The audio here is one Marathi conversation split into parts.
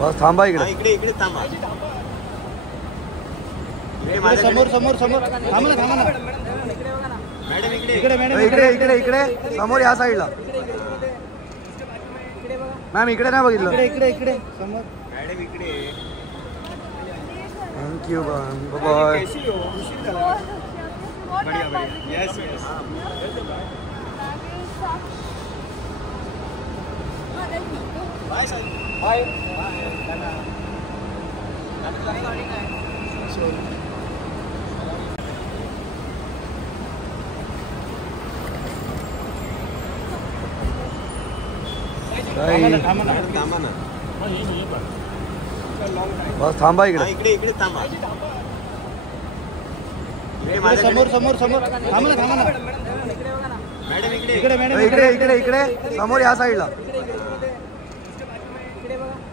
बस थांबा इकडे इकडे इकडे थांबा समोर समोर समोर थांबा ना मॅडम इकडे इकडे इकडे इकडे समोर या साईडला मॅम इकडे नाही बघितलं इकडे इकडे समोर मॅडम इकडे थँक्यू मॅम बाय बढ़िया बढ़िया yes yes bye sir bye थांबा ना बस थांबा इकडे इकडे इकडे थांबा समोर समोर समोर थांबा ना मॅडम इकडे इकडे इकडे इकडे समोर या साईडला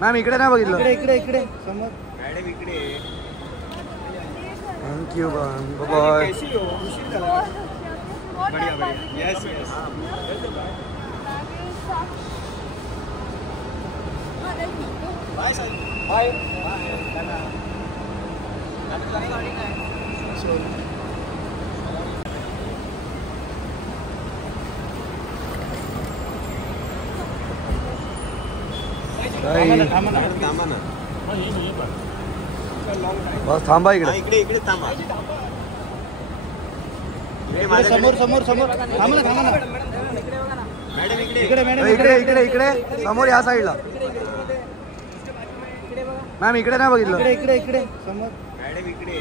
मॅम इकडे नाही बघितलं इकडे इकडे समोर मॅडम इकडे थँक्यू मॅम बाय बढ़िया बढ़िया yes yes bye sir bye थांबा ना बस थांबा इकडे इकडे इकडे थांबा समोर समोर समोर थांबा ना मॅडम इकडे इकडे इकडे इकडे समोर या साईडला मॅम इकडे नाही बघितलं इकडे इकडे समोर मॅडम इकडे